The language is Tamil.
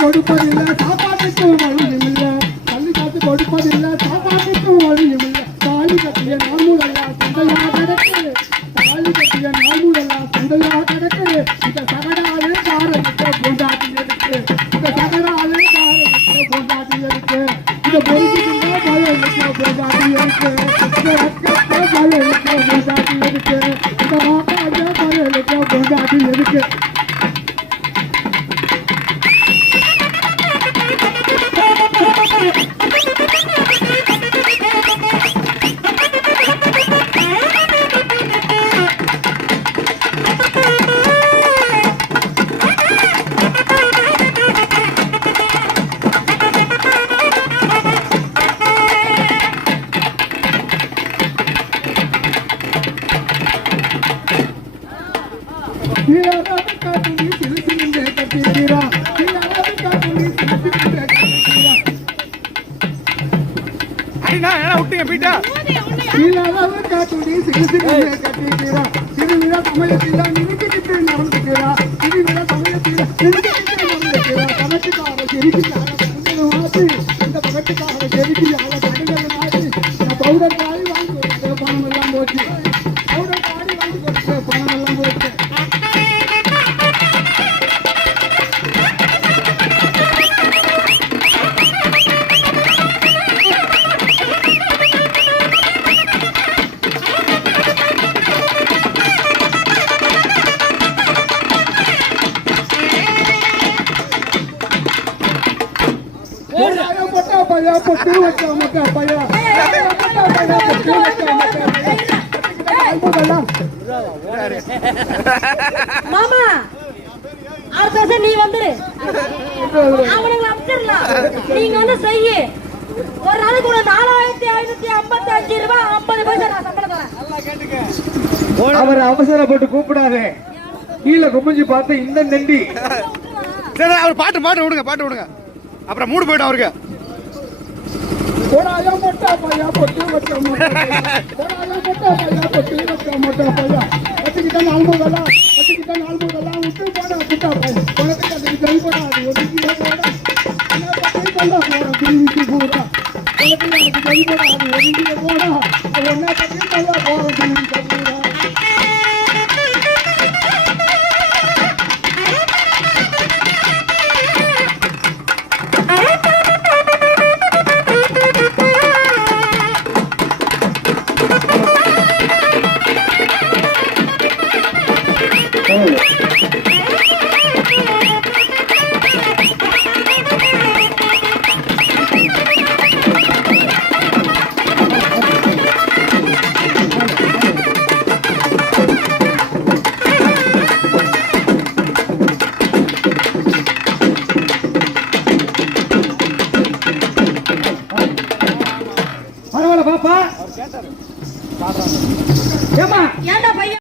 கொடுப்பதில்லை சாப்பாட்டுக்கும் வழியும் இல்லை தள்ளி காசு கொடுப்பதில்லை சாப்பாட்டுக்கும் வழியும் இல்லை தாலி கட்டிய நாள்முடல்லா சந்தையா கிடக்கு தாலி கட்டிய நாள்முடல்லா சந்தையா கிடக்கு இந்த சகடாலே காரனுக்கு பொண்டாட்டி இருக்கு இந்த சகடாலே காரனுக்கு பொண்டாட்டி இருக்கு இந்த பொறுப்புக்குள்ள பயனுக்கு பொண்டாட்டி இருக்கு இந்த ரத்தத்தை பயனுக்கு பொண்டாட்டி இந்த பகட்டுக்கார செருக்கியால பகட்டுகளை மாற்றி நான் பவுடர் காய் வாங்கி கொடுத்த பணம் எல்லாம் போச்சு பொட்டா பையா பொட்டு வச்சா மொட்டா பையா பொட்டா பையா. பொட்டு வச்சா மொட்டா பையா. மாமா அடுத்த வருஷம் நீ வந்துரு. அவனுங்களை அனுப்பிச்சிடலாம் நீங்க வந்து செய்யு. ஒரு நாளைக்கு ஒரு நாலாயிரத்தி ஐநூத்தி ஐம்பத்தி அஞ்சு ரூபாய் ஐம்பது பைசா நான் சம்பளம் தரேன். அவர் அவசரப்பட்டு கூப்பிடாதே. கீழே குமிஞ்சு பார்த்து இந்த நெண்டி. சரி அவர் பாட்டு பாட்டு விடுங்க பாட்டு விடுங்க. அப்புறம் மூடு போயிடும் அவருக்கு. போடா. பாப்பா. ஏமா ஏன்டா பையன்?